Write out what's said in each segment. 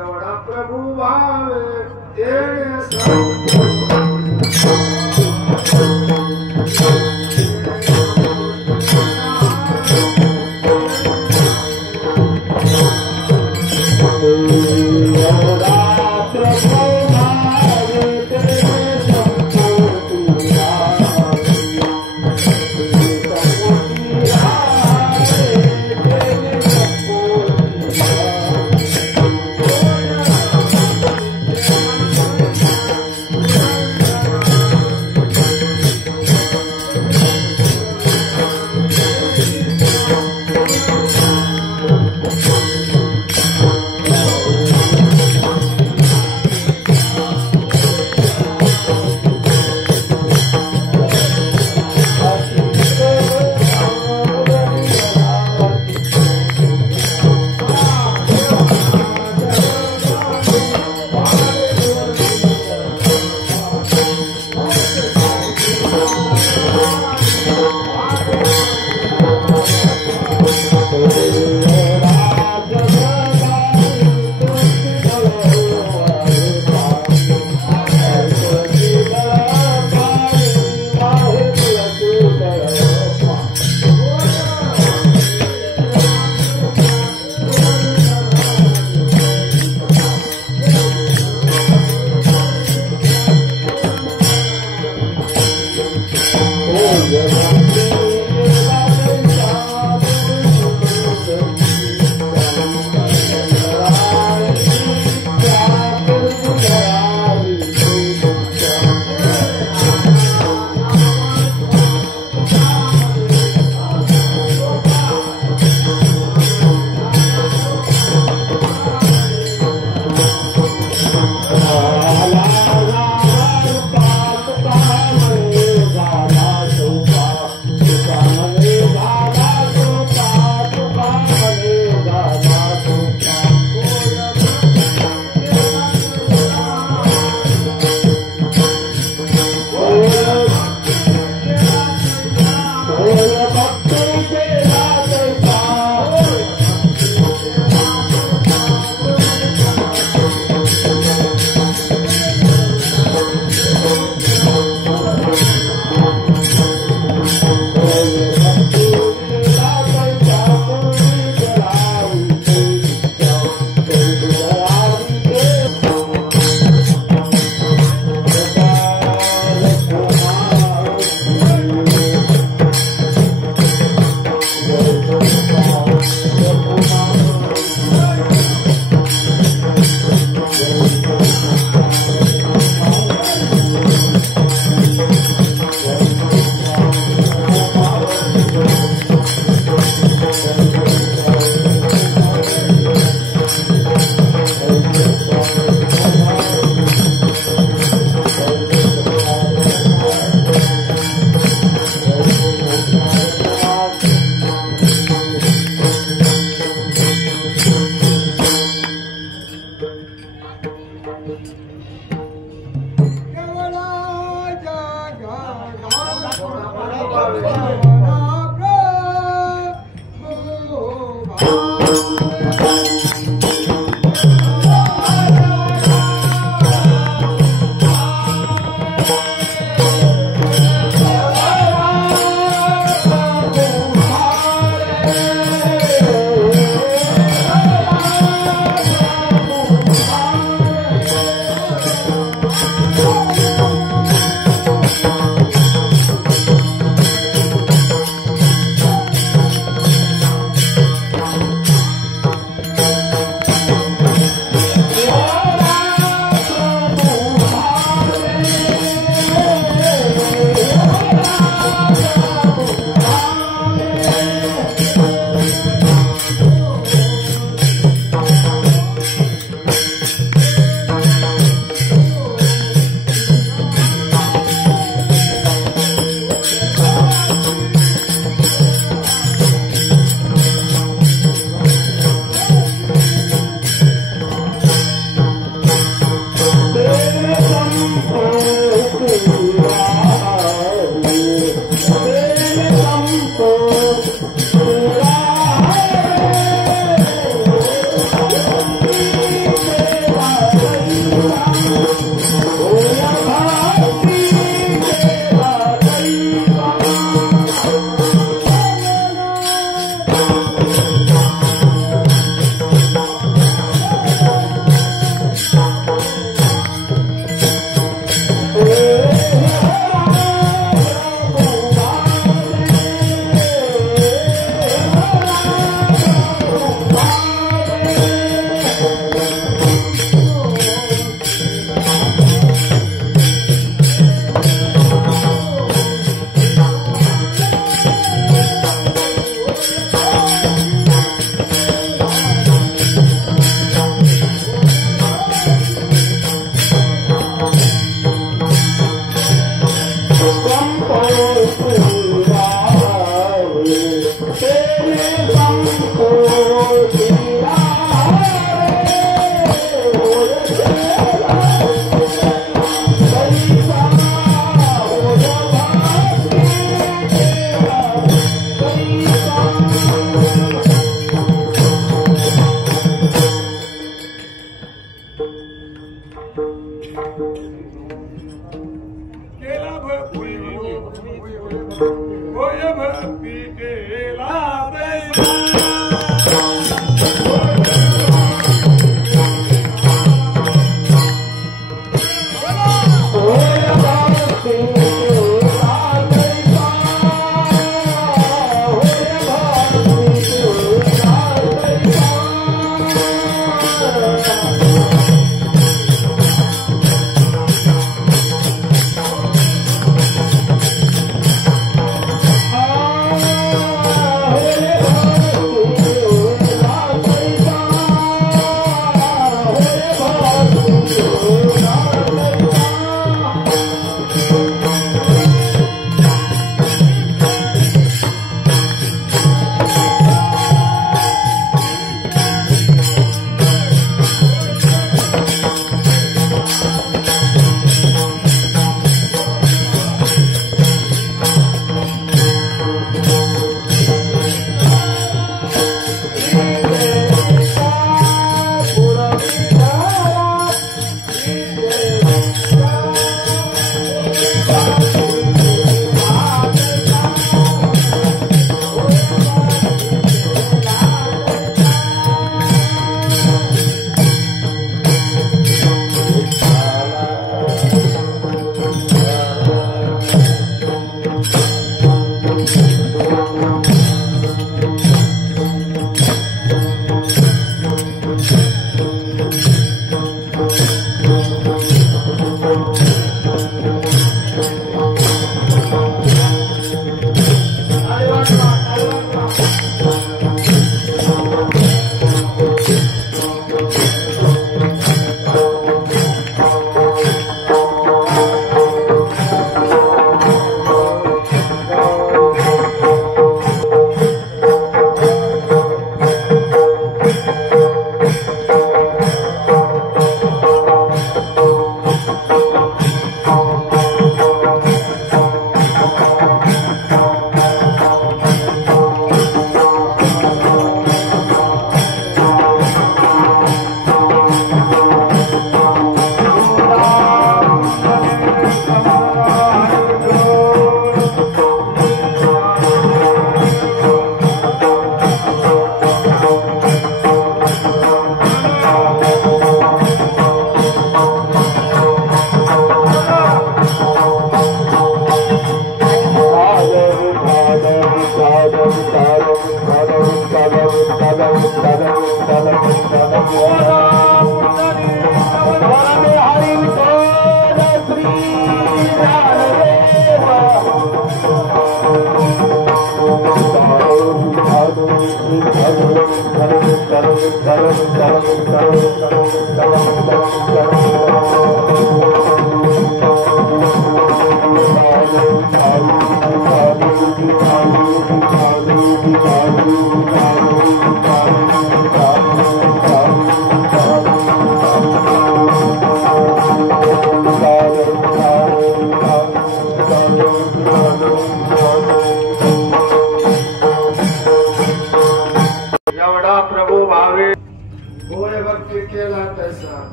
एवढा प्रभू भावे तेरे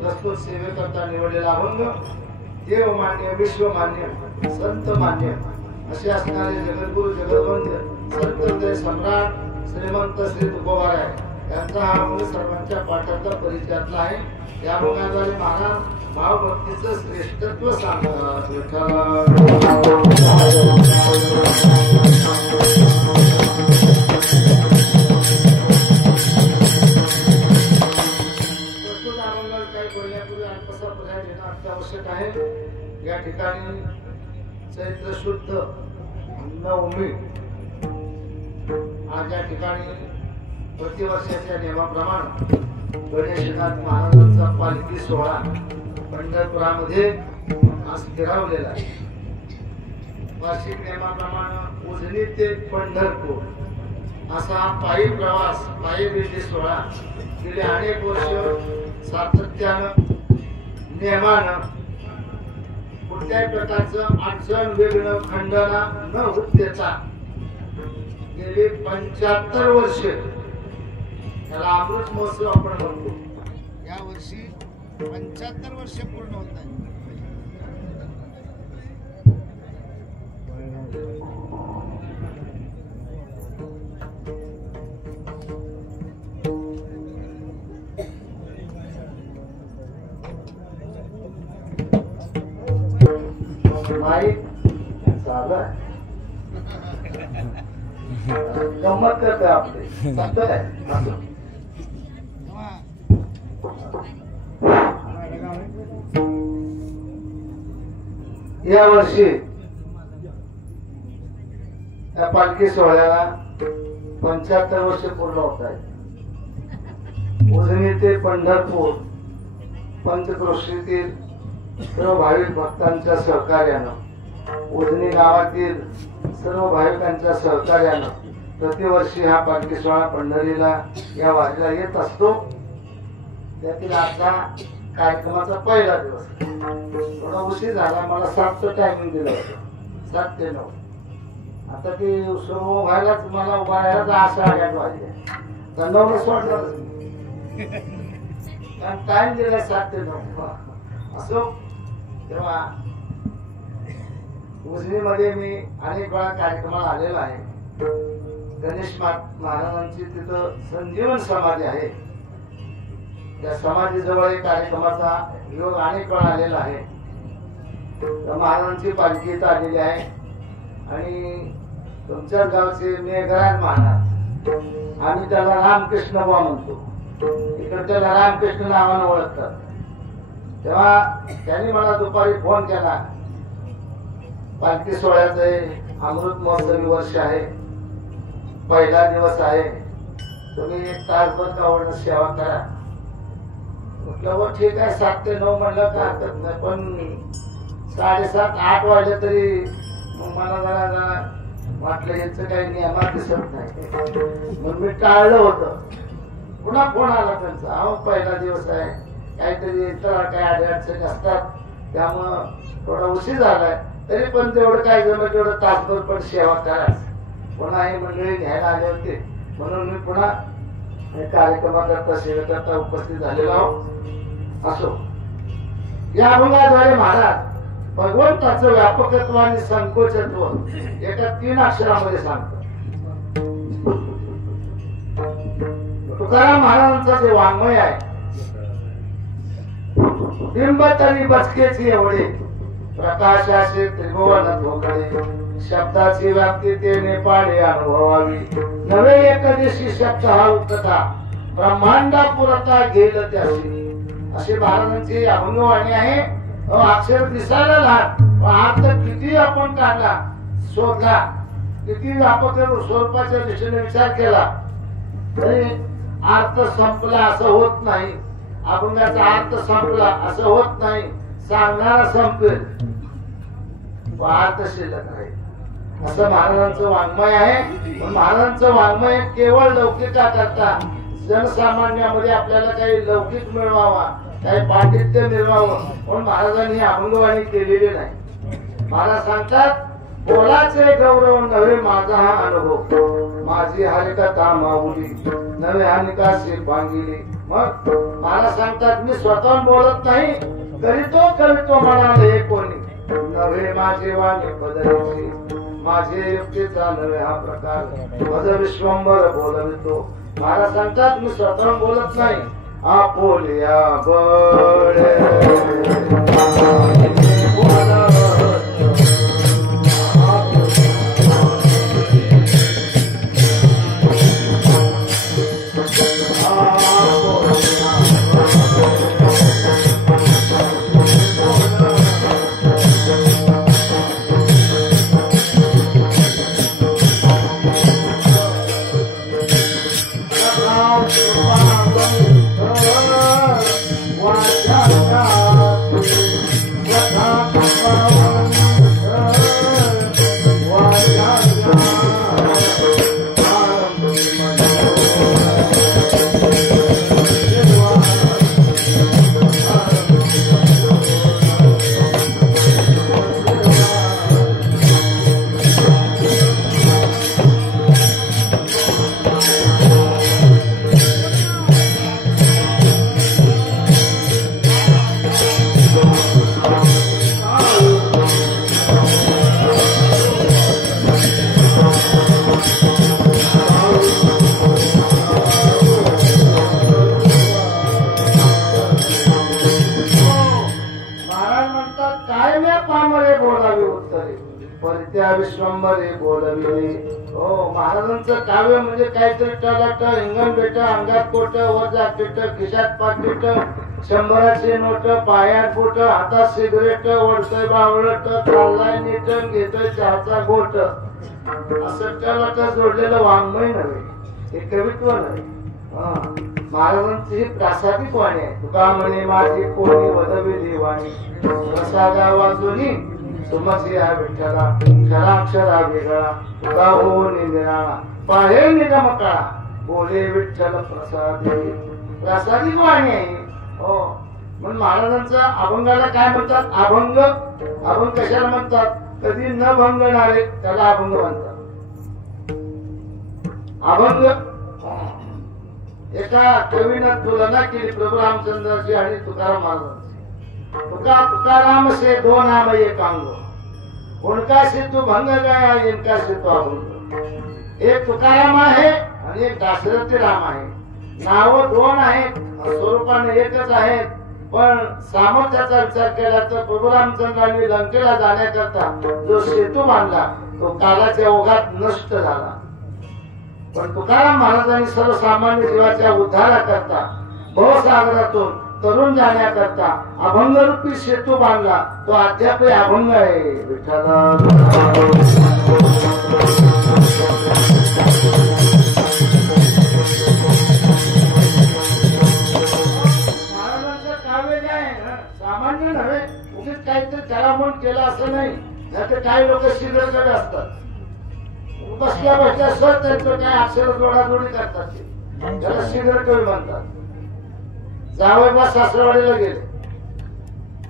प्रस्तुत सेवेकरता निवडलेला अभंग देवमान्य विश्वमान्य संतमान्य असे असणारे जगद्गुरु जगदवंद्य संत सम्राट श्रीमंत श्री तुकोबाराय यांचा हा अभंग सर्वांच्या पाठाचा परिचयातला आहे। या अभंगाद्वारे महाराज भावभक्तीचं श्रेष्ठत्व सांगतात। आवश्यक आहे। या ठिकाणी चैत्र शुद्ध नवमी आज या ठिकाणी प्रतिवर्षाच्या नियमाप्रमाणे गणेशनाथ महाराजांचा पालखी सोहळा पंढरपुरामध्ये आज फिरवलेला आहे। वार्षिक नियमाप्रमाणे उजनी ते पंढरपूर असा पायी प्रवास पायी दिंडी सोहळा गेले अनेक वर्ष सातत्यानं नियमानं कोणत्याही प्रकारचं अडचण विघ्न खंडना न होता गेली 75 वर्ष त्याला अमृत महोत्सव आपण म्हणतो। या वर्षी 75 वर्ष पूर्ण होत आहे। गम्मत करते आपले या वर्षी त्या पालखी सोहळ्याला 75 वर्ष पूर्ण होत आहे। उजनी ते पंढरपूर पंचक्रोशीतील सर्व भाविक भक्तांच्या सहकार्यानं उजनी गावातील सर्व भाविकांच्या सहकार्यानं प्रतिवर्षी हा पालखी सोहळा पंढरीला या वारीला येत असतो। त्यातील आजचा कार्यक्रमाचा पहिला दिवस थोडा उशीर झाला। मला 7चं टायमिंग दिलं होतं 7 ते 9। आता ती सुरू व्हायलाच मला उभा राहायला 8:30 वाजले तर 9 सोडणार कारण टाइम दिला 7 ते 9 असो। तेव्हा उजनीमध्ये मी अनेक वेळा कार्यक्रमाला आलेलो आहे। गणेश महाराजांची तिथं संजीवन समाधी आहे। त्या समाधीजवळ एक कार्यक्रमाचा योग अनेक वेळा आलेला आहे। तर महाराजांची पालखी इथं आलेली आहे आणि तुमच्याच गावचे मेघराज महाराज आम्ही त्याला रामकृष्ण बुवा म्हणतो। इकडे त्याला रामकृष्ण नावानं ओळखतात। तेव्हा त्यांनी मला दुपारी फोन केला पालखी सोहळ्याचं अमृत महोत्सवी वर्ष आहे, पहिला दिवस आहे, तुम्ही 1 तासभर कावड सेवा करा। म्हटलं व ठीक आहे 7 ते 9 म्हणलं का हरकत नाही पण 7:30-8 वाजले तरी मला जरा वाटलं याचं काही नियमात दिसत नाही मग मी टाळलं होतं। पुन्हा फोन आला त्यांचा अहो पहिला दिवस आहे काहीतरी इतर काही अडचणी असतात त्यामुळं थोडा उशीर झालाय तरी पण तेवढं काय जमलं तेवढं तासभर पण सेवा करा. पुन्हा ही मंडळी न्यायला आले होते म्हणून मी पुन्हा कार्यक्रमाकरता सेवेकरता उपस्थित झालेलो आहोत. असो, या अभंगाद्वारे महाराज भगवंताचं व्यापकत्व आणि संकोचत्व एका 3 अक्षरामध्ये सांगतात. तुकाराम महाराजांचं जे वाङ्मय आहे, बिंब तरी बचकेची एवढे, प्रकाशाचे त्रिभुवन धोकडे, शब्दाची व्याप्ती ते नेपाळे अनुभवावी, नवे एकदशी शब्द हा उकता, ब्रह्मांडा पुरता गेल त्याशी. अशी महाराजांची अभंगवाणी आहे. अक्षर दिसायला लहान, अर्थ किती आपण काढला, शोधला, किती व्यापक स्वरूपाच्या दृष्टीने विचार केला तरी अर्थ संपला असं होत नाही. अभंगाचा अर्थ संपला असं होत नाही. सांगणारा संपेल, अर्थ शिल्लक राहील, असं महाराजांचं वाङ्मय आहे. महाराजांचं वाङ्मय केवळ लौकिका करता, जनसामान्यामध्ये आपल्याला काही लौकिक मिळवावा, काही पांडित्य मिळवावं म्हणून महाराजांनी अभंगवाणी केलेली नाही. महाराज सांगतात, बोलाचे गौरव नव्हे माझा हा अनुभव, माझी हरिकथा माऊली नव्हे अनिकाशी पांगिली. मग महाराज सांगतात, मी स्वतःहून बोलत नाही, करीतो कवितो म्हणाले कोणी, नव्हे माझी वाणी बदलायची, माझे युक्तीचा नव्हे हा प्रकार, माझं विश्वंभर बोलवितो. महाराज सांगतात, मी स्वतःहून बोलत नाही, आपोलिया बळ विश्वंभरे बोलविले. हो, महाराजांचं काव्य म्हणजे काहीतरी टलाट, इंगण बेट, अंगात कोट, वर जाकेट, खिशात पाकिट, 100ची नोट, पायात बोट, हातात सिगरेट, ओढतोय बावळट, चाललाय नीट, घेतोय चहाचा गोट. असं टलाट जोडलेलं वाङ्मय नव्हे, हे कवित्व नव्हे. महाराजांची ही प्रासादिक वाणी आहे. तुका म्हणे माझी कोणी वदविली वाणी, प्रसादा वाजूनी तुमची या विठ्ठला, क्षराक्षरा वेगळा, तुका हो निराळा, पाहे निगमका, बोले विठ्ठल प्रसादी. प्रासादिक वाणी आहे. हो, म्हणून महाराजांचा अभंगाला काय म्हणतात? अभंग. अभंग कशाला म्हणतात? कधी न भंगणारे त्याला अभंग म्हणतात. अभंग एका कवीनं तुलना केली प्रभू रामचंद्राची आणि तुकाराम महाराजांची. तुकाराम से 2 नाम एक अंग, उनका से तू भंग गया, इनका से तू अभंग. एक तुकाराम आहे आणि एक दाशरथी राम आहे. नाव 2 आहेत, स्वरूपाने एकच आहेत, पण सामर्थ्याचा विचार केला तर प्रभू रामचंद्रांनी लंकेला जाण्याकरता जो सेतू बांधला तो कालाच्या ओघात नष्ट झाला. पण तुकाराम महाराजांनी सर्वसामान्य जीवाच्या उद्धाराकरता भवसागरातून तरुण जाण्याकरता अभंगरूपी सेतू बांधला. तो अद्याप अभंग आहे. विठ्ठला महाराजांचं काव्य जे आहे ना, सामान्य नव्हे, उगीच काहीतरी त्याला म्हणून केलं असं नाही. नाहीतर काही लोक शिरकडे असतात, बसल्या बसल्या सर त्यांचं काय अक्षर जोडाजोडी करतात, त्याला शिरकवी म्हणतात. जावईबा सासरवाडीला गेले.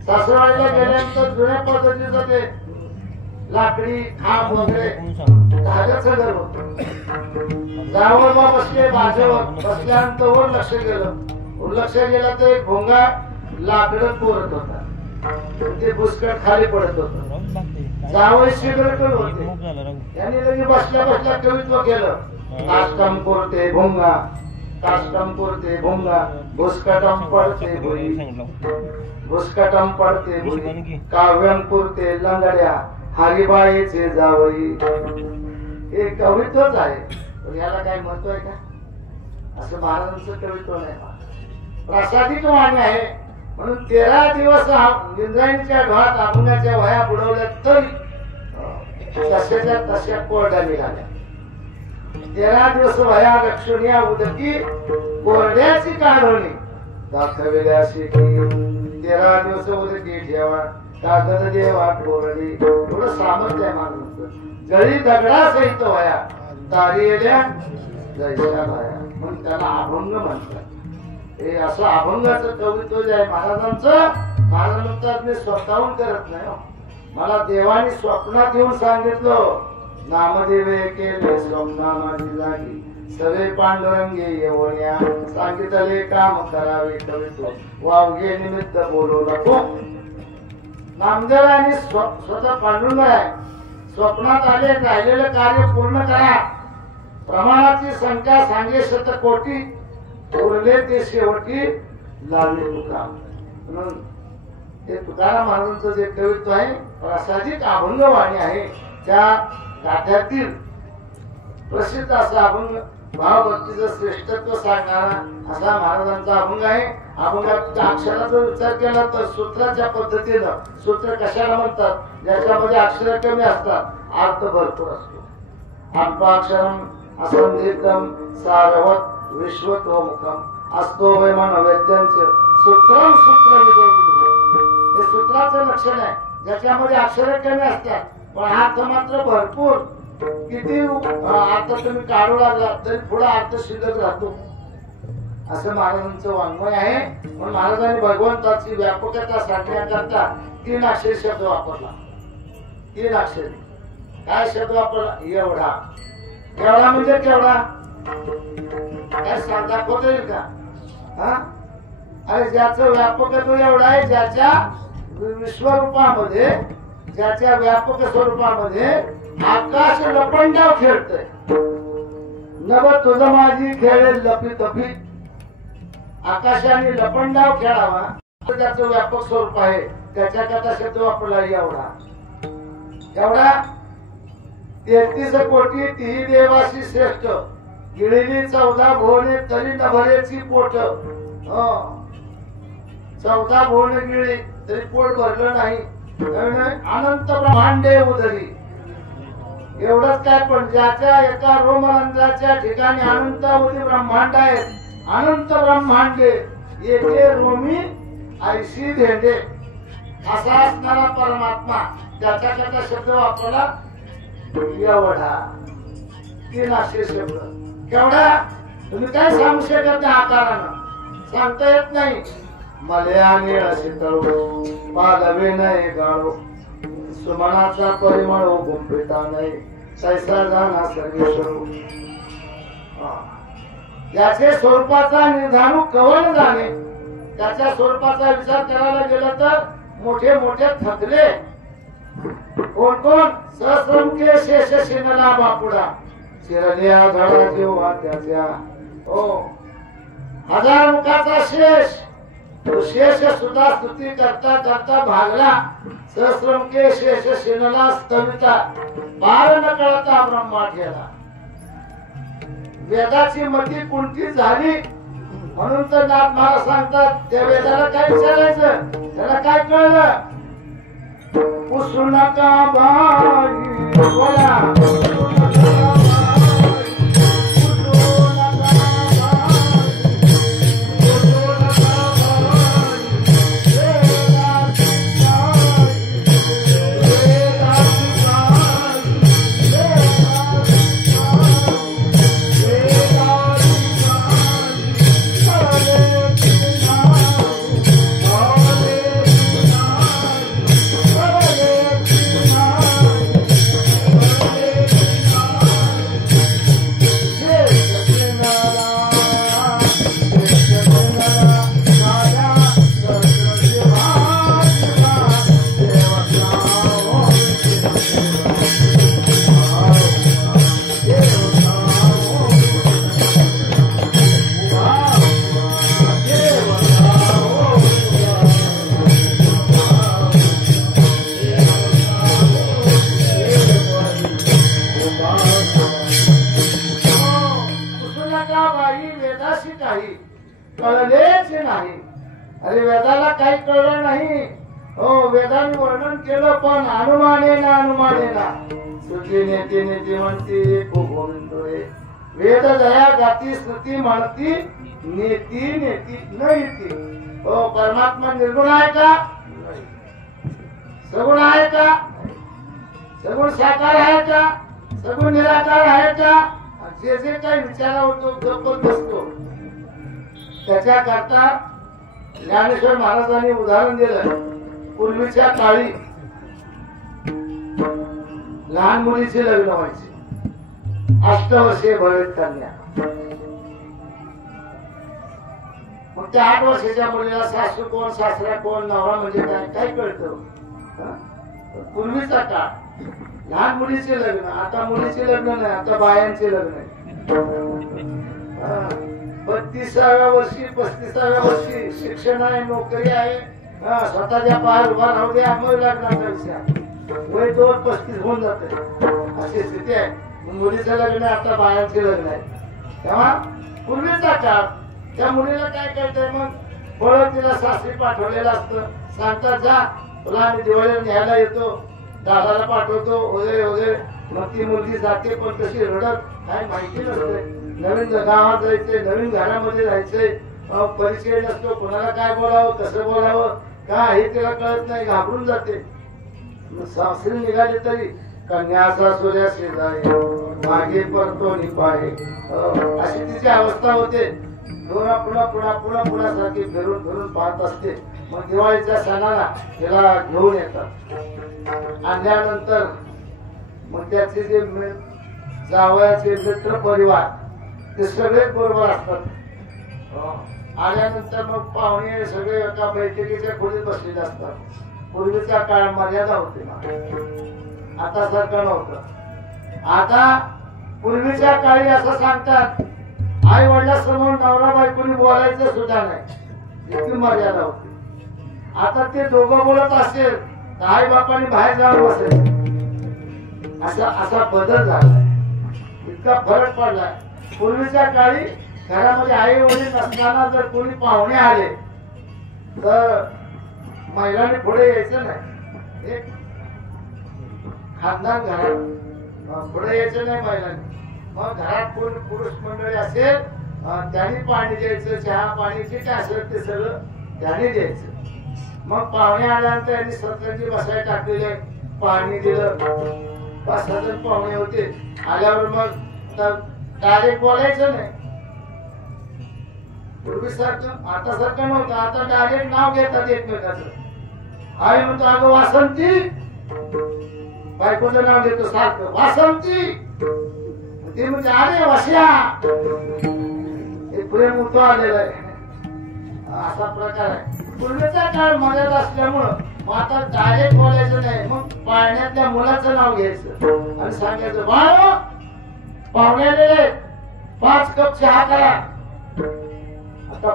सासरवाडीला गेल्यानंतर जुन्या पद्धतीचं ते लाकडी खांब वगैरे धागाचं घर होतं. जावळ बसले बाजूवर बसल्यानंतर लक्ष गेलं तर एक भोंगा लाकडं कोरत होता. ते बुसकट खाली पडत होत. जावळ सिगरेट होते. त्यांनी लगे बसल्या कवित्व केलं. काष्टम कोरते भोंगा, काष्टम कोरते भोंगा, बुसकटम पडते भुई, बुसकटम पडते भुई, काव्यम कोरते लंगड्या, हरिबाईचे जावई. हे कवित्वच आहे. पण याला काय महत्व आहे का? असं महाराजांचं कवित्व नाही. प्रासादिक वाणी आहे. म्हणून 13 दिवस इंद्रायणीच्या ढोळात अभंगाच्या वह्या बुडवल्या तरी तशाच्या तशा कोरड्या निघाल्या. 13 दिवस वह्या लक्षणीय उदकी कोरड्याची काढणी दाखविल्याशी की 13 दिवस उदकी ठेवा कागद देवा कोरडी. थोडं सामर्थ्य आहे माणूस. जळी दगडा सहित वया तारील्या जैसा भाया म्हणून त्याला अभंग म्हणतात. हे असं अभंगाचं कवित्व जे आहे महाराज म्हणतात मी स्वतःहून करत नाही. मला देवाने स्वप्नात येऊन सांगितलं नामदेवे केले स्वप्ना माझी जागी सवे पांडुरंगे येवण्या सांगितले काम करावे कवित्व वावगे निमित्त बोलू नको. नामदेवाने स्वतः पांडुरंग आहे. स्वप्नात आले राहिलेलं कार्य पूर्ण करा. प्रमाणाची संख्या सांगे शतकोटी उरले ते शेवटी लावले तुका. म्हणून ते तुकाराम महाराजांचं जे कवित्व आहे प्रासादिक अभंगवाणी आहे. त्या गाथ्यातील प्रसिद्ध असा अभंग भावभक्तीचं श्रेष्ठत्व सांगणारा असा महाराजांचा अभंग आहे. अभंगाच्या अक्षराचा विचार केला तर सूत्राच्या पद्धतीनं सूत्र कशाला म्हणतात ज्याच्यामध्ये अक्षर कमी असतात अर्थ भरपूर असतो. अल्पाक्षरम असंधितम सारवत विश्वतोमुखम असतो वैमान वेद्यांच सूत्रम सूत्रविदो. हे सूत्राचं लक्षण आहे ज्याच्यामध्ये अक्षर कमी असतात पण अर्थ मात्र भरपूर. किती अर्थ तुम्ही काढू लागला तरी पुढे अर्थ शिल्लक राहतो. असं महाराजांचं वाङ्मय आहे. म्हणून महाराजांनी भगवंताची व्यापकता सांगण्याकरता 3 अक्षरी शब्द वापरला. 3 अक्षरी काय शब्द वापरला? एवढा. एवढा म्हणजे केवढा काय दाखवता येईल का? अरे ज्याचं व्यापकत्व एवढा आहे ज्याच्या विश्वरूपामध्ये ज्याच्या व्यापक स्वरूपामध्ये आकाश लपंडाव खेळतय. नव तुझं माझी खेळेल लपी तपी. आकाशाने लपंडाव खेळावा त्याचं व्यापक स्वरूप आहे. त्याच्याकरता शब्द वापरला एवढा. एवढा 33 कोटी ती देवाशी श्रेष्ठ गिळली 14 भुवने तरी न भरेची पोट. 14 भुवने गिळली तरी पोट भरलं नाही. अनंत ब्रह्मांडे उदरी. एवढंच काय पण ज्याच्या एका रोमरंध्राच्या ठिकाणी अनंत ब्रह्मांड आहेत. अनंत ब्रह्मांडे एके रोमी ऐशी धेंडे असा असणारा परमात्मा त्याच्याकरता शब्द वापरला एवढा. 3 असे शब्द. केवढा तुम्ही काय सांगू शकत नाही. आकारानं सांगता येत नाही. मल्या निळ शीतळू पालवे नाही गाळो सुमनाचा परिमळ गुंफिता नाही सैसा जाना सर्वेश्वरू. त्याचे स्वरूपाचा निर्धारू कवन जाणे. त्याच्या स्वरूपाचा विचार करायला गेला तर मोठे मोठे थकले. कोण कोण? सहस्रमुखे शेष शिनला बापुडा शिरलिया धडा जेव्हा त्याच्या. हो 1000 मुखाचा शेष. तो शेष सुद्धा स्तुती करता करता भागला. सहस्रमुखे शेष शिनला स्तविता बाळ न कळता ब्रह्मा ठेला. वेदाची मती कुंठी झाली म्हणून तर नाथ महाराज सांगतात त्या वेदाला काय विचारायचं त्याला काय कळलं. पुसू नका बाई बोला वेदाशी काही कळलेच नाही. अरे वेदाला काही कळलं नाही. हो, वेदाने वर्णन केलं पण अनुमानेना श्रुती नेती म्हणती गोविंदोय. वेद दया गाती स्तुती म्हणती नेती न येती. हो, परमात्मा निर्गुण आहे का? सगुण आहे का? सगुण साकार आहे का? सगुण निराकार आहे का? जे जे काही विचारा होतो जपत बसतो. त्याच्याकरता ज्ञानेश्वर महाराजांनी उदाहरण दिलं. पूर्वीच्या काळी लहान मुलीचे लग्न व्हायचे. 8 वर्षे भवेत कन्या. मग त्या 8 वर्षाच्या मुलीला सासू कोण, सासरा कोण, नवरा म्हणजे काय कळतं. पूर्वीचा काळ लहान मुलीचे लग्न. आता मुलीचे लग्न नाही, आता बायांचे लग्न आहे. 32व्या वर्षी 35व्या वर्षी शिक्षण आहे, नोकरी आहे, स्वतःच्या पायावर उभा राहू द्या, मग लग्नाचा विषय. वय 2-35 होऊन जाते. अशी स्थिती आहे. मुलीचं लग्न आता बायांचे लग्न आहे. तेव्हा पूर्वीचा काळ त्या मुलीला काय कळतंय, मग परत तिला सासरी पाठवलेलं असतं. सांगतात जा तुला आम्ही दिवाळीला न्यायला येतो, दादाला पाठवतो वगैरे वगैरे. मग ती मुलगी जाते पण तशी रडत काय माहिती नसते. नवीन गावात जायचंय, नवीन घरामध्ये जायचंय, परिचय नसतो, कोणाला काय बोलावं, कसं बोलावं काय हे तिला कळत नाही, घाबरून जाते. सासरी निघाले तरी कन्याचा सूर्या शेजारी मागे परतो निपाहे, अशी तिची अवस्था होते. पुन्हा सारखी फिरून पाहत असते. मग दिवाळीच्या सणाला तिला घेऊन येतात. आणल्यानंतर मग त्याचे जे जावयाचे मित्र परिवार ते सगळेच बरोबर असतात. आल्यानंतर मग पाहुणे सगळे एका बैठकीच्या खोलीत बसलेले असतात. पूर्वीच्या काळ मर्यादा होती ना, आता सारखं नव्हतं. आता पूर्वीच्या काळी असं सांगतात, आई वडिलांसमोर नवरा बायकोनी बोलायचं सुद्धा नाही, इतकी मर्यादा होती. आता ते दोघं बोलत असेल तर आई बापाने बाहेर जाऊन बसायचं. असा बदल झालाय, इतका फरक पडलाय. पूर्वीच्या काळी घरामध्ये आई वडील नसताना जर कोणी पाहुणे आले तर महिलांनी पुढे यायचं नाही. एक खानदान घरात पुढे यायचं नाही महिलांनी. मग घरात कोण पुरुष मंडळी असेल त्यांनी पाणी द्यायचं, चहा पाणी जे काय असेल ते सगळं त्यांनी द्यायचं. मग पाहुणे आल्यानंतर त्यांनी सतरंजी बसायला टाकलेले, पाणी दिलं. 5-6 जण पाहुणे होते. आल्यावर मग डायरेक्ट बोलायचं नाही. पूर्वीसारखं आता सारखं नव्हतं. आता डायरेक्ट नाव घेतात एकमेकाचं. आई म्हणतो अगं वासंती, बायकोचं नाव घेतो सारखं वासंती. ते म्हणजे अरे वस्या, हे प्रेम उतो आलेलं आहे. असा प्रकार आहे. पूर्वीचा काळ मर्यादा असल्यामुळं मग आता डायरेक्ट बोलायचं नाही. मग पाळण्यातल्या मुलाचं नाव घ्यायचं आणि सांगायचं बाळ पाहुणे आलेले 5 कप चहा करा. आता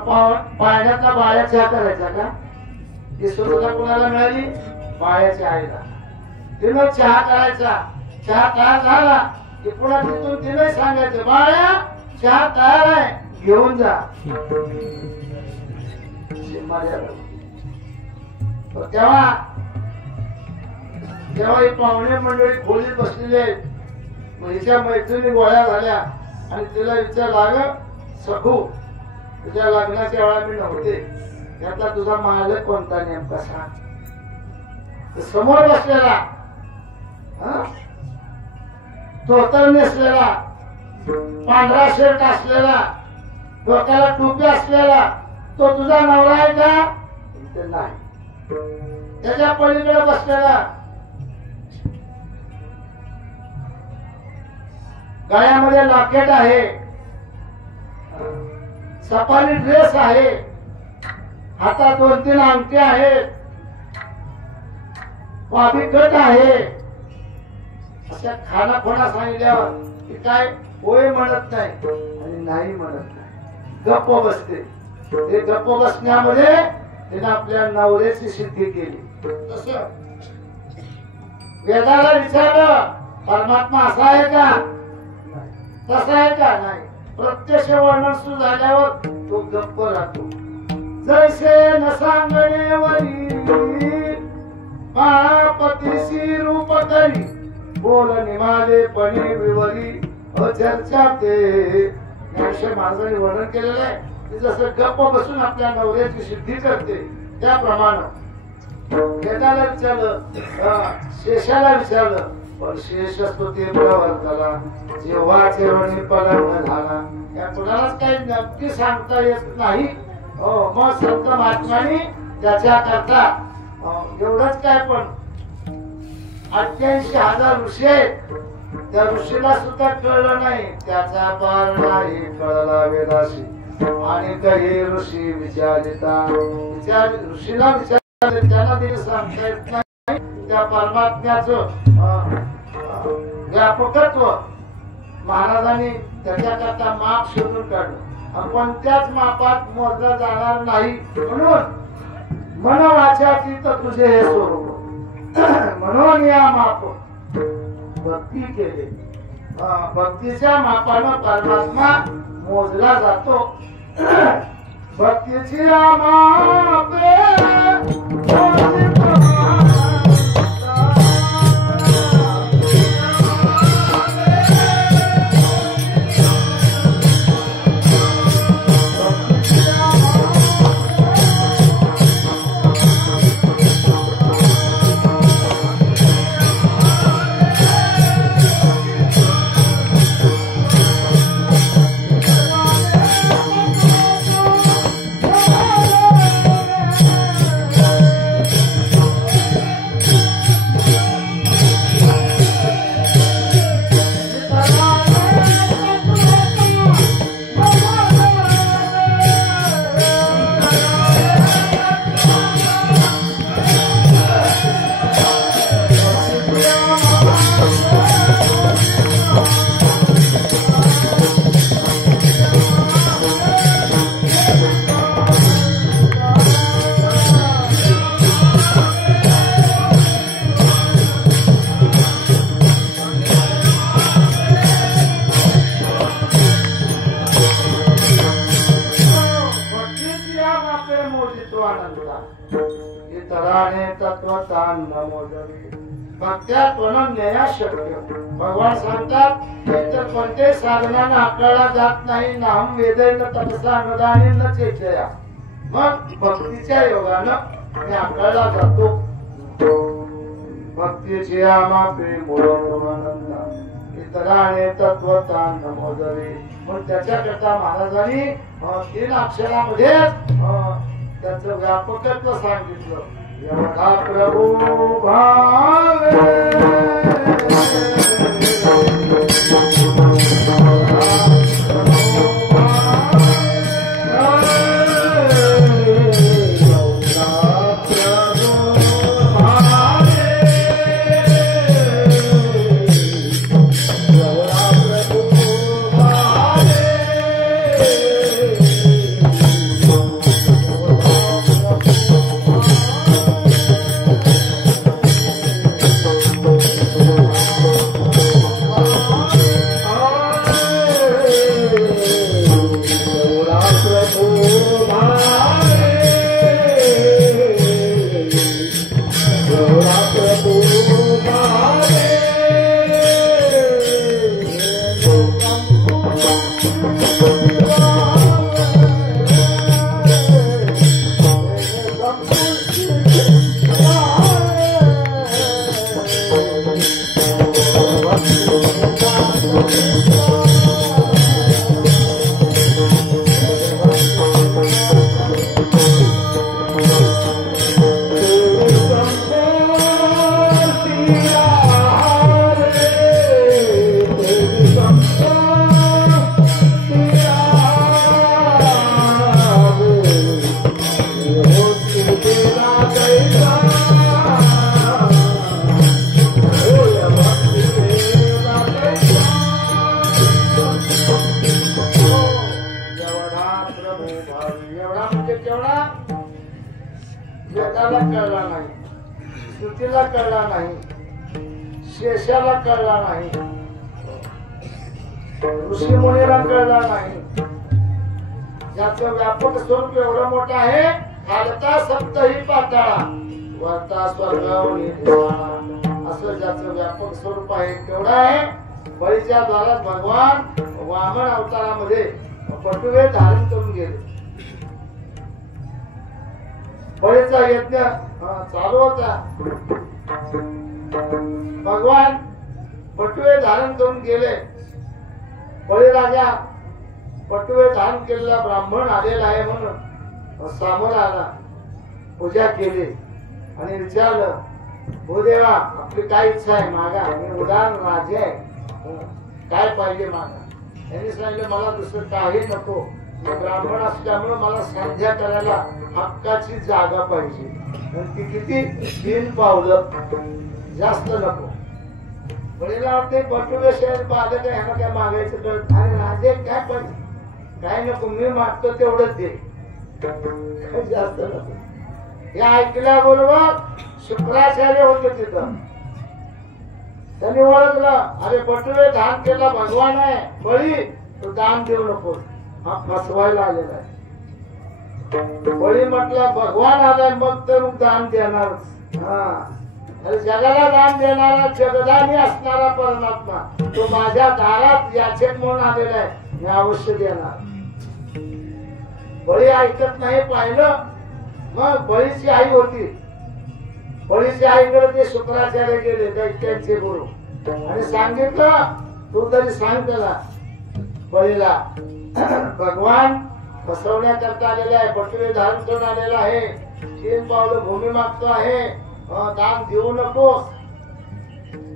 पाळण्यातला बाळ्या चहा करायचा का? ही सुरुवात कोणाला मिळाली? बाळ्याच्या आईला. तिनं चहा करायचा. चहा तयार झाला की पुन्हा तिथून तिने सांगायचं बाळ्या चहा तयार आहे, घेऊन जा. तेव्हा ही पाहुणे मंडळी खोलीत बसलेले आहेत. हिच्या मैत्रिणी गोळ्या झाल्या आणि तिला विचारलं अगं सखू, तुझ्या लग्नाच्या वेळा मी नव्हते, त्यातला तुझा मालक कोणता नेमका सांग. समोर बसलेला धोतर नेसलेला, पांढरा शर्ट असलेला, डोक्याला टोपी असलेला तो तुझा नवरा आहे का? नाही. त्याच्या पलीकडे बसलेला, गळ्यामध्ये लॉकेट आहे, सफारी ड्रेस आहे, हातात 2-3 अंगठी आहेत, पापी कट आहे. अशा खाना खोना सांगितल्यावर की काय होय म्हणत नाही आणि नाही म्हणत नाही, गप्प बसते. ते गप्प बसण्यामध्ये तिने आपल्या नवऱ्याची सिद्धी केली. तसं वेदाला विचारलं परमात्मा असा आहे का? तसा आहे का? नाही. प्रत्यक्ष वर्णन सुरू झाल्यावर तो गप्प राहतो. जैसे न सांगणेवरी महापतीशी रूप करी बोल निमाले पणी विवरी चर्चा ते. ज्ञानेश्वर महाराजांनी वर्णन केलेलं आहे की जसं गप्प बसून आपल्या नवऱ्याची सिद्धी करते त्याप्रमाणे वेदाला विचारलं, शेषाला विचारलं, पण शेष असतो ते प्रवर्तला जेव्हा चेवणी पलंग झाला. या कुणालाच काही नक्की सांगता येत नाही. मग संत महात्मानी त्याच्या करता एवढंच काय, पण 88,000 ऋषी आहेत. त्या ऋषीला सुद्धा कळलं नाही, त्याचा पार नाही कळला वेदाशी. आणि काही ऋषी विचारिता ऋषीला विचार त्यांना ते सांगता येत नाही त्या परमात्म्याचं व्यापकत्व. महाराजांनी त्याच्याकरता माप शोधून काढलं. आपण त्याच मापात मोजला जाणार नाही. म्हणून मन वाचातीत तुझे हे स्वरूप म्हणून या माप भक्ती केले. भक्तीच्या मापानं परमात्मा मोजला जातो. भक्तीची मापे भगवान सांगतात इतर कोणते साधनांना आपल्याला जात नाही. ना हम वेदेन तपसा नदानी न चेतया. मग भक्तीच्या योगानं आपल्याला जातो. भक्तीची आमापे मूळानंदा इतराने तत्वता नमोदरी. मग त्याच्याकरता महाराजांनी 3 अक्षरामध्ये त्याचं व्यापकत्व सांगितलं. एवढा प्रभू भावे शेषाला कळला नाही, ऋषी मुनीला कळला नाही. ज्याचं व्यापक स्वरूप एवढं मोठं आहे, खालता सप्तही पाताळा वरता स्वर्गावरी दिसाळा, असं ज्याचं व्यापक स्वरूप आहे तेवढं आहे. बळीच्या द्वारात भगवान वामन अवतारामध्ये पटुवे धारण करून गेले. बळीचा यज्ञ चालू होता. भगवान पटुवे धारण करून गेले. बळीराजा पटुवे धारण केलेला ब्राह्मण आलेला आहे म्हणून समोर आला, पूजा केली आणि विचारलं, भूदेवा आपली काय इच्छा आहे मागा, मी उदार राजे आहे, काय पाहिजे मागा. यांनी सांगितलं मला दुसरं काही नको, ब्राह्मण असल्यामुळे मला संध्या करायला हक्काची जागा पाहिजे, ती किती 3 पावलं, जास्त नको. बळीला वाटते पटुवे शहर बालक आहे, ह्यांना काय मागायचं कळत. अरे राजे काय पाहिजे, काय नको, मी मागतो तेवढंच दे, जास्त नको. हे ऐकल्याबरोबर शुक्राचार्य होते तिथं. त्यांनी ओळखलं, अरे पटुवे दान केला भगवान आहे, बळी तो दान देऊ नको, हा फसवायला आलेला आहे. बळी म्हटलं भगवान आलाय मग तर दान देणारच. जगाला दान देणारा जगदानी असणारा परमात्मा तो माझ्या दारात याचक म्हणून आलेला आहे, मी अवश्य देणार. बळी ऐकत नाही. पाहिलं, मग बळीची आई होती. बळीच्या आईकडे ते शुक्राचार्य गेले, दैत्यांचे गुरु, आणि सांगितलं, तू तरी सांग त्याला बळीला, भगवान फसवण्याकरता आलेला आहे, पटुवे धारण करून आलेला आहे, 3 पावलं भूमी मागतो आहे, दान देऊ नकोस.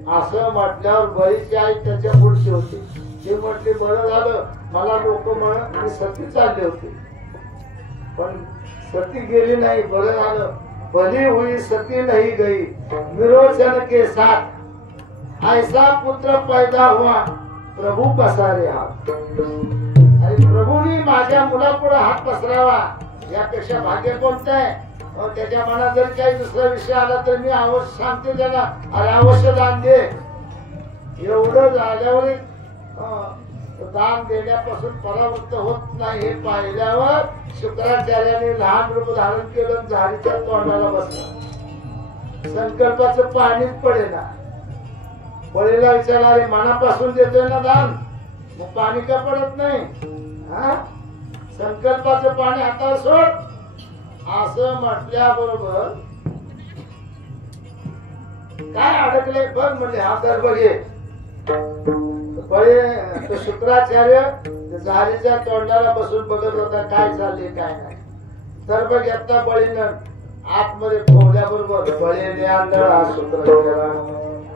असं म्हटल्यावर बळीची आई त्याच्या पुढची होती. ती म्हटली बरं झालं, मला लोक म्हणत मी सती चालली होती, पण सती गेली नाही, बरं झालं. भली हुई सती नहीं गई, विरोचन के साथ ऐसा पुत्र पैदा हुआ, प्रभू पसारे हात. आणि प्रभूंनी माझ्या मुलापुढे हात पसरावा यापेक्षा भाग्य कोणतं आहे. त्याच्या मनात जर काही दुसरा विषय आला तर मी अवश्य सांगते त्याला, अरे अवश्य दान दे. एवढं झाल्यावर दान देण्यापासून परावृत्त होत नाही हे पाहिल्यावर शुक्राचार्याने लहान रूप धारण केलं, झाडीच्या तोंडाला बसला. संकल्पाचं पाणीच पडेना. बळीला विचारला, अरे मनापासून देतोय ना दान, मग पाणी का पडत नाही. संकल्पाचं पाणी हातावर सोड. असं म्हटल्याबरोबर काय अडकले बघ, म्हणजे हा तर बघे. तो शुक्राचार्य झाडीच्या तोंडाला बसून बघत होता काय चालले काय नाही. तर बघ आता बळीनं आतमध्ये फोडल्याबरोबर बळीने आंधळा शुक्र केला,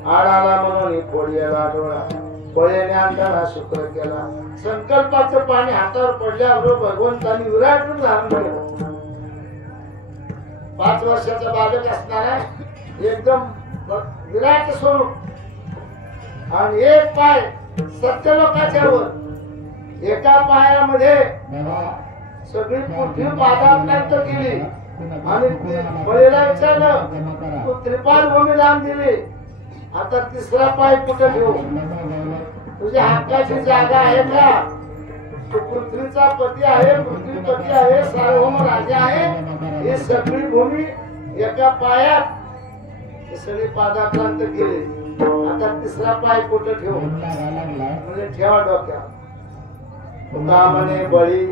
आडाला म्हणून फोडलेला डोळा, बळीने आंधळा शुक्र केला. संकल्पाचं पाणी हातावर पडल्याबरोबर भगवंतांनी विराट रूप धारण केलं. 5 वर्षाचा बालक असणार आहे, एकदम विराट स्वरूप, आणि एक पाय सत्यलोकाच्या वर, एका पायामध्ये सगळी पृथ्वी पादापर्यंत केली. आणि बळीला विचारलं, तू त्रिपाल भूमी दान दिली, आता 3रा पाय कुठे ठेवू, तुझ्या हक्काची जागा आहे का. तू पृथ्वीचा पती आहे, पृथ्वीपती आहे, सार्वभौम राजा आहे. ही सगळी भूमी एका पायात सगळी पादाक्रांत केली, आता 3रा पाय कुठे ठेवू, म्हणजे ठेवा डोक्यात. म्हणे बळी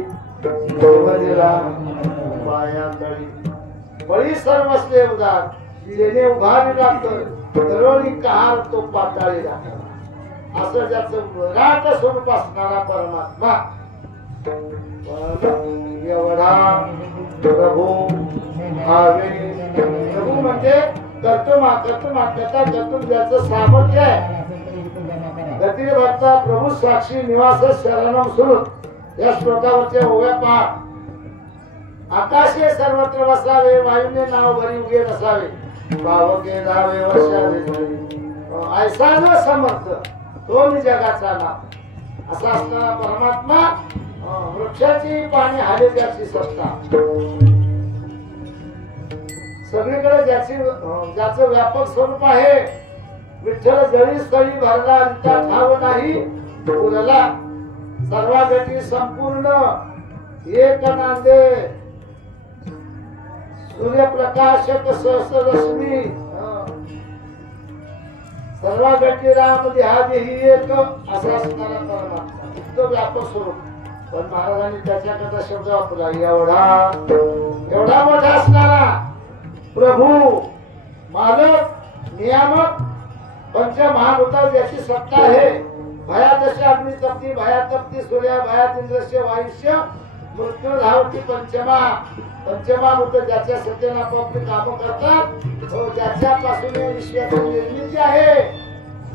पाया तळी, बळी सर्वस्वे उदार, जेणे उभारी लागतं तरुणी कहार तो पाताळी लागला. असं ज्याचं विराट स्वरूप असणारा परमात्मा एवढा प्रभू भावे. प्रभू म्हणजे कर्तुमा, कर्तुमा कथा कर्तुम ज्याचं सामर्थ्य आहे. गतीने भक्ता प्रभू साक्षी निवास शरणम सुरू या श्लोकावरच्या ओव्या पाठ. आकाशे सर्वत्र वसावे, वायूने नाव भरी उगे नसावे, पावके धावे वर्षावे, ऐसा न समर्थ तो मी जगाचा नाथ. असा असणारा परमात्मा, वृक्षाची पाणी हाले त्याची सत्ता, सगळीकडे ज्याचं व्यापक स्वरूप आहे. विठ्ठल जळी स्थळी भरला अंता ठाव नाही, उरला सर्वागती संपूर्ण एक नांदे सूर्यप्रकाशक सहस्ररश्मी सर्व गती राम देहादेही एक असा असणारा परमात्मा इतकं व्यापक स्वरूप. पण महाराजांनी त्याच्याकरता शब्द वापरला एवढा मोठा असणारा प्रभू मालक नियामक पंचमहाभूता ज्याची सत्ता आहे. भयादश अग्नी तप्ती भया तप्ती सूर्या भयात इंद्रस्य वायुष्य मृत्यू धावती पंचमहाभूत ज्याच्या सत्तेने आपापली कामं करतात ज्याच्यापासून विश्वाची निर्मिती आहे.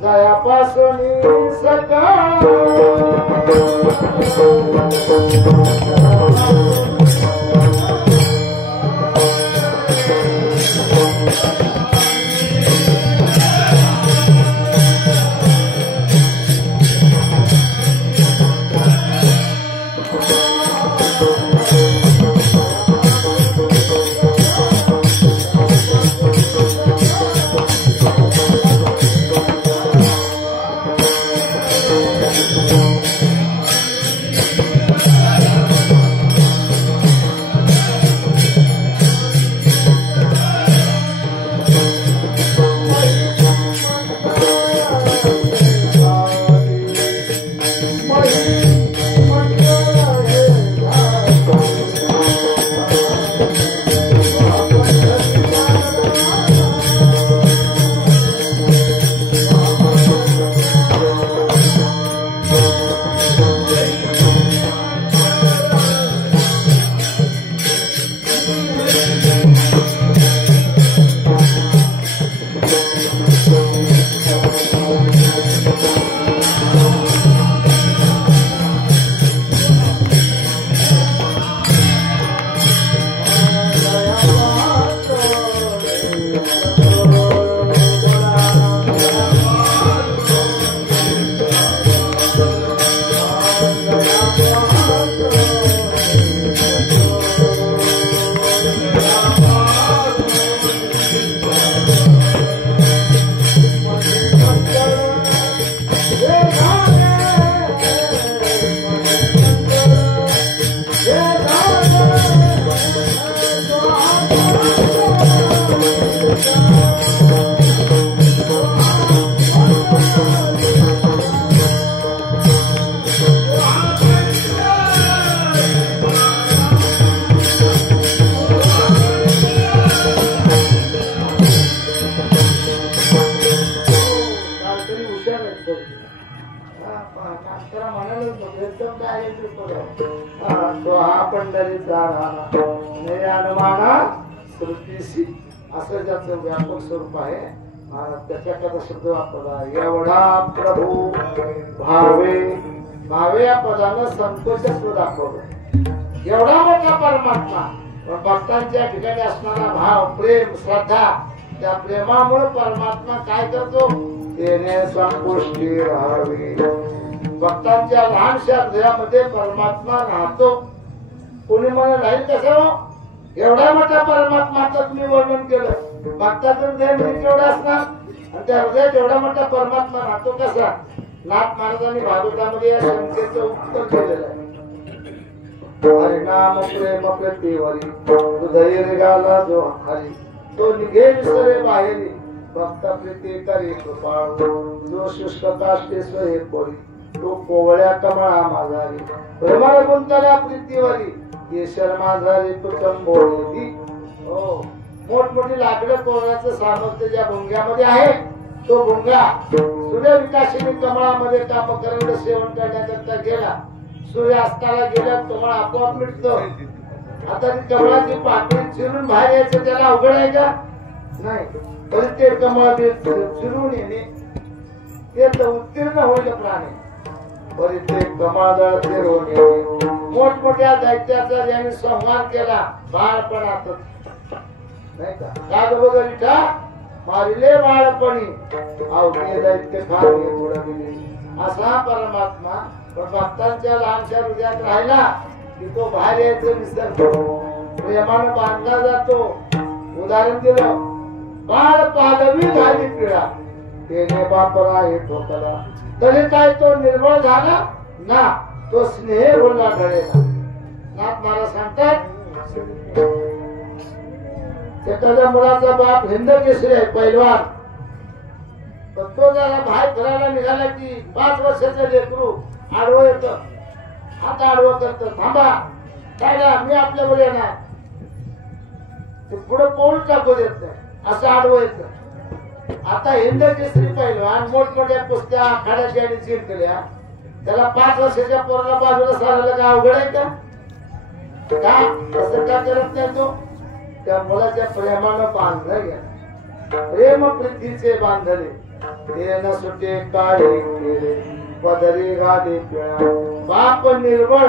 जयापासून सकाळ असं ज्याचं व्यापक स्वरूप आहे. त्याच्याकरता शब्द वापरला एवढा प्रभू भावे या पदानं संतोषत्व दाखवलं. एवढा मोठा परमात्मा भक्तांच्या ठिकाणी असणारा भाव प्रेम श्रद्धा त्या प्रेमामुळे परमात्मा काय करतो तेने संपुष्टी राहावी. भक्तांच्या लहानशा हृदयामध्ये परमात्मा राहतो. कोणी म्हणा नाही कसं एवढा मोठा परमात्माचं तुम्ही वर्णन केलं. भक्ताचं हृदय केवढं असणार आणि त्या हृदयात एवढा मोठा परमात्मा राहतो कसा. नाथ महाराजांनी भागवतामध्ये या शंकेचं उत्तर केलेलं आहे. हरिनाम प्रेम प्रतिवरी हृदय रेगाला जो हरी तो निघे विसरे बाहेरी भक्त प्रीती करी कृपाळू जो शुष्क काष्टे स्वहे पोळी तो कोवळ्या कमळा माझारी प्रेमाला गुंतल्या प्रीतीवरी केशर माझारी तू चंबोळी. हो मोठमोठी लाकडं कोवळ्याचं सामर्थ्य ज्या भुंग्यामध्ये आहे तो भुंगा सूर्यविकाशिनी कमळामध्ये काम करून सेवन करण्याकरता गेला. सूर्य अस्ताला गेल्या कमळ आपोआप मिटतो. आता ती कमळाची पाकळी चिरून बाहेर यायचं त्याला अवघड आहे का नाही. तरी ते कमळ चिरून येणे ते तर उत्तीर्ण होईल प्राणी. बरी ते कमळाला चिरून येणे मोठमोठ्या दैत्याचा ज्याने संहार केला बाळपणातच नाही का. काग बघ विठा मारिले बाळपणी अवघे दैत्य खाणे उडविले. असा परमात्मा भक्तांच्या लहानशा हृदयात राहिला की तो बाहेर यायचं विसरतो. प्रेमानं बांधला जातो. उदाहरण दिलं बाळ पालवी झाली पिळा तेने बापरा हे ठोकला तरी काय तो निर्मळ झाला ना. तो स्नेह बोलला घडेला. नाथ महाराज सांगतात एखाद्या मुलाचा बाप हिंद केसरी आहे पैलवान, पण तो जरा बाहेर फिरायला निघाला की 5 वर्षाचं लेकरू आडवं येतं, हात आडवं करतं, थांबा काय ना मी आपल्यावर येणार, ते पुढे पाऊल टाकू देत नाही, असं आडवं येतं. आता हिंद केसरी पैलवान मोठमोठ्या कुस्त्या आखाड्याच्या आणि जिंकल्या, त्याला 5 वर्षाच्या पोराला बाजूला सारायला का अवघड आहे का? असं का करत नाही तो? त्या मुलाच्या प्रेमानं बांधलं गेलं, प्रेम प्रीतीचे बांधले, ते न सुटे काढे केले पदरी गाडे पिळा, बाप निर्बळ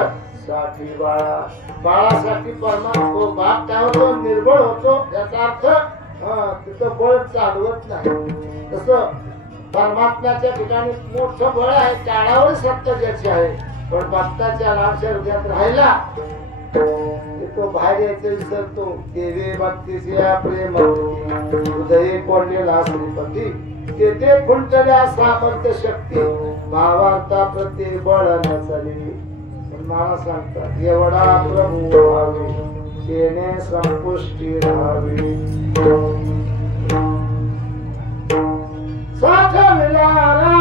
साठी बाळा, बाळासाठी परमात्मा बाप काय होतो निर्बळ होतो, याचा अर्थ तिथं बळ चालवत नाही. तसं परमात्म्याच्या ठिकाणी मोठं बळ आहे, टाळावर सत्य ज्याची आहे, पण भक्ताच्या लाडच्या हृदयात राहिला तो बाहेर यायचं विसरतो. देवी भक्तीचे प्रेम हृदय कोंडलेला श्रीपती, तेथे खुंटल्या सामर्थ्य शक्ती, भावार्था प्रति बळ नचली. मला सांगतात एवढा प्रभू व्हावे, तेने संपुष्टी राहावी. साखा मिळाला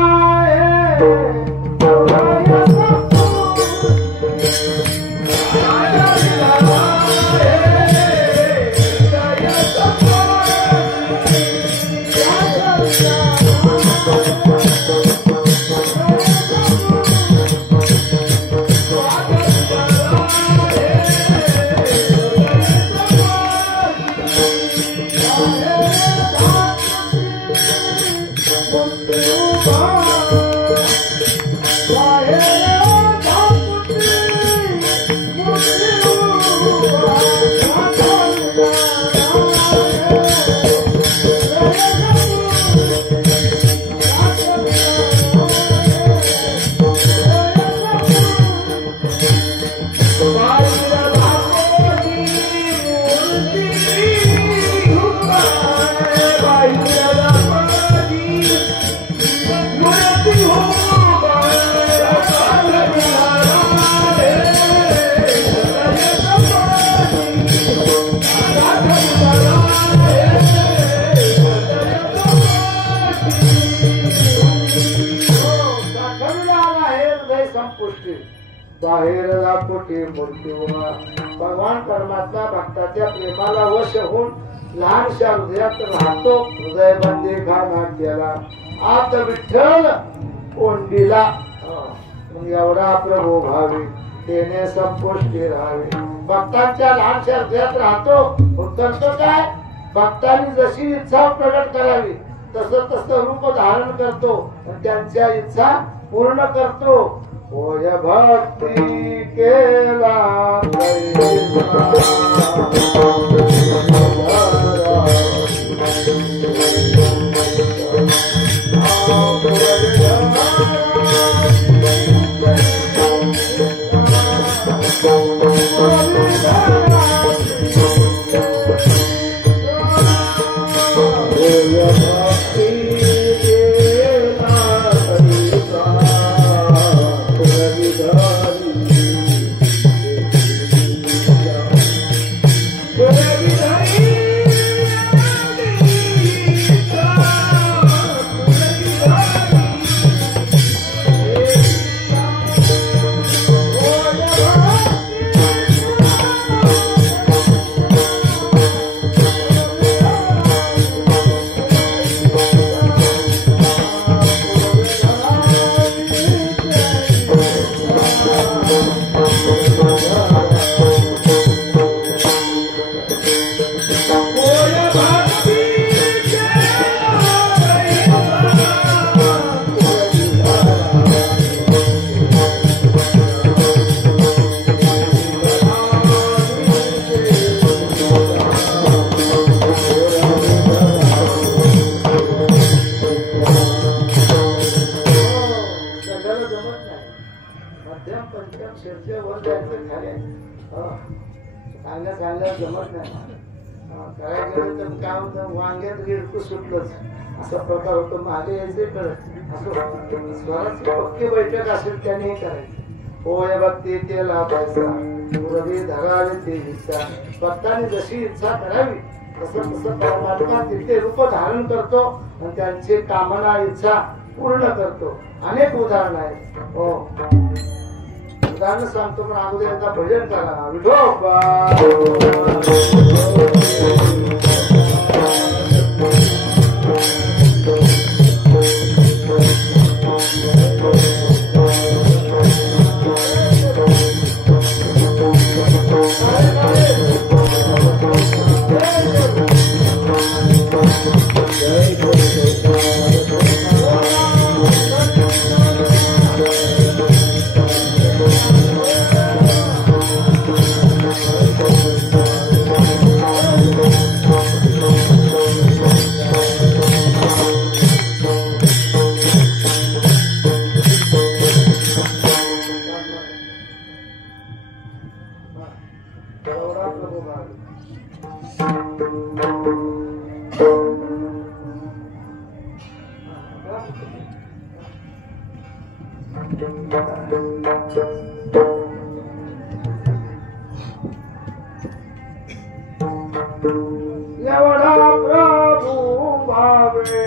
बाहेर रापोटी मूर्ती उभा. भगवान परमात्मा भक्ताच्या प्रेमाला वश होऊन लहानशा हृदयात राहतो. हृदय बंदी घाना केला आत विठ्ठल कोंडीला. मग एवढा प्रभू भावी तेने संपुष्टी राहावी. भक्तांच्या लहानशा हृदयात राहतो. करतो काय? भक्तांनी जशी इच्छा प्रकट करावी तसं तसं रूप धारण करतो आणि त्यांच्या इच्छा पूर्ण करतो. होय भक्ती केला जमत नाही. करायला गेलं तर काय होतं, वांग्यात गिळकू सुटलंच असा प्रकार होतो. मागे यायचे कळत असं स्वराची पक्की बैठक असेल त्याने हे करायचं. होय भक्ती केला पैसा पुरवी धरावी ती इच्छा भक्तांनी जशी इच्छा करावी तसं तसं परमात्मा तिथे रूप धारण करतो आणि त्यांची कामना इच्छा पूर्ण करतो. अनेक उदाहरण आहेत. हो उदाहरण सांगतो पण अगोदर एकदा भजन करा. विठोबा एवढा प्रभू भावे